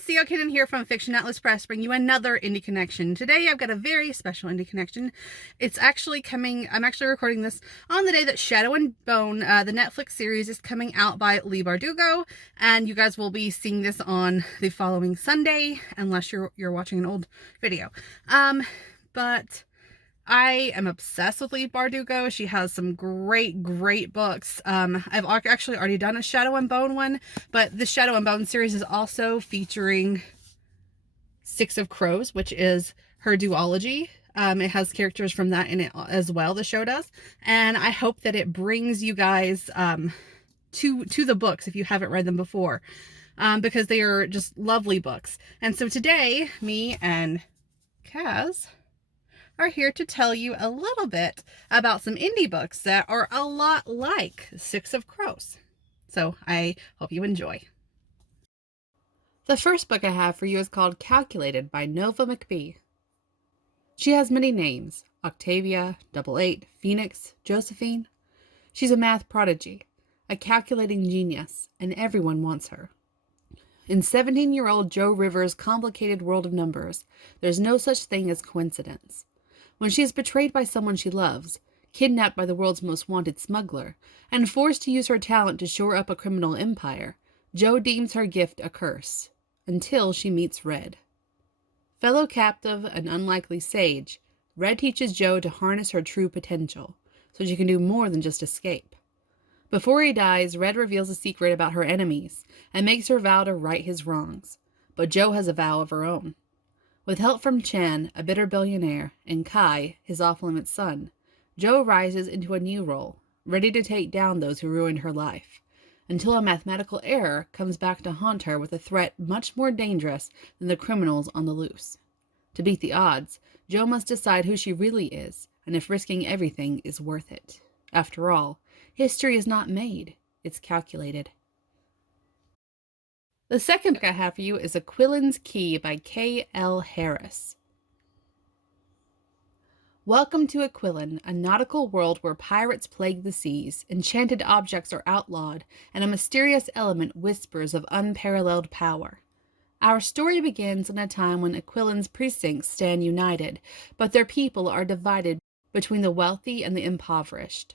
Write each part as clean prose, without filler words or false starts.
guys, CEO Kitten here from Fiction Atlas Press, bring you another Indie Connection. Today I've got a very special Indie Connection. I'm actually recording this on the day that Shadow and Bone, the Netflix series, is coming out by Leigh Bardugo, and you guys will be seeing this on the following Sunday, unless you're watching an old video. But I am obsessed with Leigh Bardugo. She has some great books. I've actually already done a Shadow and Bone one, but the Shadow and Bone series is also featuring Six of Crows, which is her duology. It has characters from that in it as well, the show does. And I hope that it brings you guys to the books if you haven't read them before, because they are just lovely books. And so today, me and Kaz are here to tell you a little bit about some indie books that are a lot like Six of Crows. So I hope you enjoy. The first book I have for you is called Calculated by Nova McBee. She has many names: Octavia, 88, Phoenix, Josephine. She's a math prodigy, a calculating genius, and everyone wants her. In 17-year-old Joe Rivers' complicated world of numbers, there's no such thing as coincidence. When she is betrayed by someone she loves, kidnapped by the world's most wanted smuggler, and forced to use her talent to shore up a criminal empire, Jo deems her gift a curse, until she meets Red. Fellow captive and unlikely sage, Red teaches Jo to harness her true potential, so she can do more than just escape. Before he dies, Red reveals a secret about her enemies, and makes her vow to right his wrongs, but Jo has a vow of her own. With help from Chan, a bitter billionaire, and Kai, his off-limits son, Jo rises into a new role, ready to take down those who ruined her life, until a mathematical error comes back to haunt her with a threat much more dangerous than the criminals on the loose. To beat the odds, Jo must decide who she really is, and if risking everything is worth it. After all, history is not made, it's calculated. The second book I have for you is Aquilin's Key by K.L. Harris. Welcome to Aquilin, a nautical world where pirates plague the seas, enchanted objects are outlawed, and a mysterious element whispers of unparalleled power. Our story begins in a time when Aquilin's precincts stand united, but their people are divided between the wealthy and the impoverished.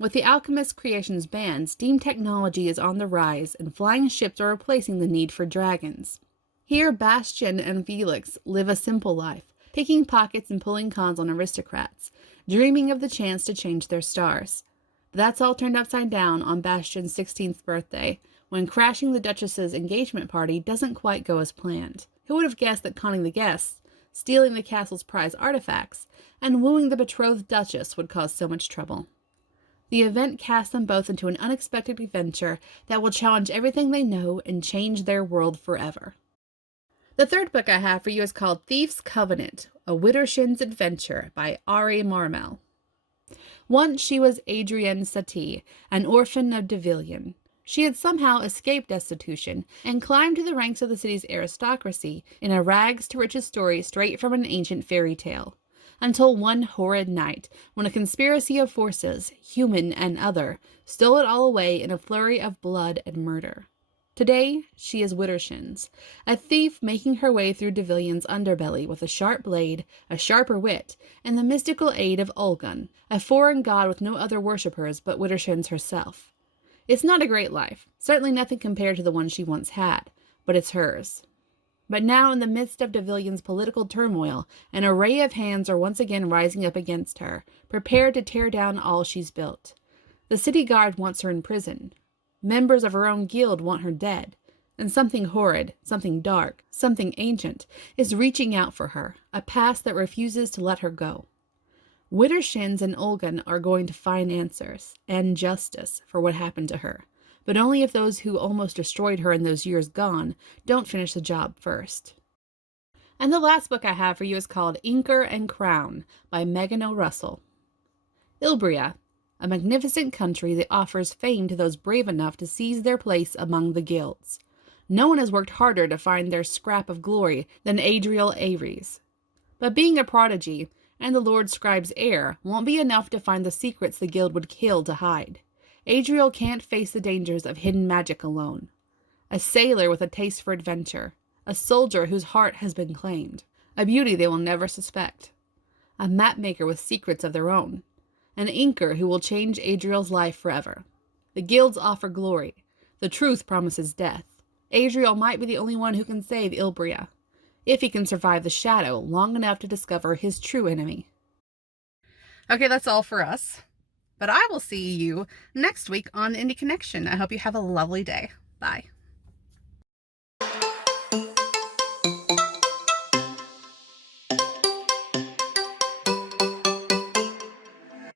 With the Alchemist Creations ban, steam technology is on the rise, and flying ships are replacing the need for dragons. Here, Bastian and Felix live a simple life, picking pockets and pulling cons on aristocrats, dreaming of the chance to change their stars. But that's all turned upside down on Bastian's 16th birthday, when crashing the Duchess's engagement party doesn't quite go as planned. Who would have guessed that conning the guests, stealing the castle's prize artifacts, and wooing the betrothed Duchess would cause so much trouble? The event casts them both into an unexpected adventure that will challenge everything they know and change their world forever. The third book I have for you is called Thief's Covenant, A Widdershin's Adventure by Ari Marmel. Once she was Adrienne Satie, an orphan of Devillion. She had somehow escaped destitution and climbed to the ranks of the city's aristocracy in a rags-to-riches story straight from an ancient fairy tale. Until one horrid night, when a conspiracy of forces, human and other, stole it all away in a flurry of blood and murder. Today, she is Widdershins, a thief making her way through Devillion's underbelly with a sharp blade, a sharper wit, and the mystical aid of Olgun, a foreign god with no other worshippers but Widdershins herself. It's not a great life, certainly nothing compared to the one she once had, but it's hers. But now, in the midst of Devillion's political turmoil, an array of hands are once again rising up against her, prepared to tear down all she's built. The city guard wants her in prison. Members of her own guild want her dead. And something horrid, something dark, something ancient is reaching out for her, a past that refuses to let her go. Widdershins and Olgun are going to find answers, and justice, for what happened to her. But only if those who almost destroyed her in those years gone don't finish the job first. And the last book I have for you is called Inker and Crown by Megan O'Russell. Ilbria, a magnificent country that offers fame to those brave enough to seize their place among the guilds. No one has worked harder to find their scrap of glory than Adriel Ares. But being a prodigy, and the Lord Scribe's heir, won't be enough to find the secrets the guild would kill to hide. Adriel can't face the dangers of hidden magic alone. A sailor with a taste for adventure, a soldier whose heart has been claimed, a beauty they will never suspect, a mapmaker with secrets of their own, an inker who will change Adriel's life forever. The guilds offer glory. The truth promises death. Adriel might be the only one who can save Ilbria, if he can survive the shadow long enough to discover his true enemy. Okay, that's all for us. But I will see you next week on Indie Connection. I hope you have a lovely day. Bye.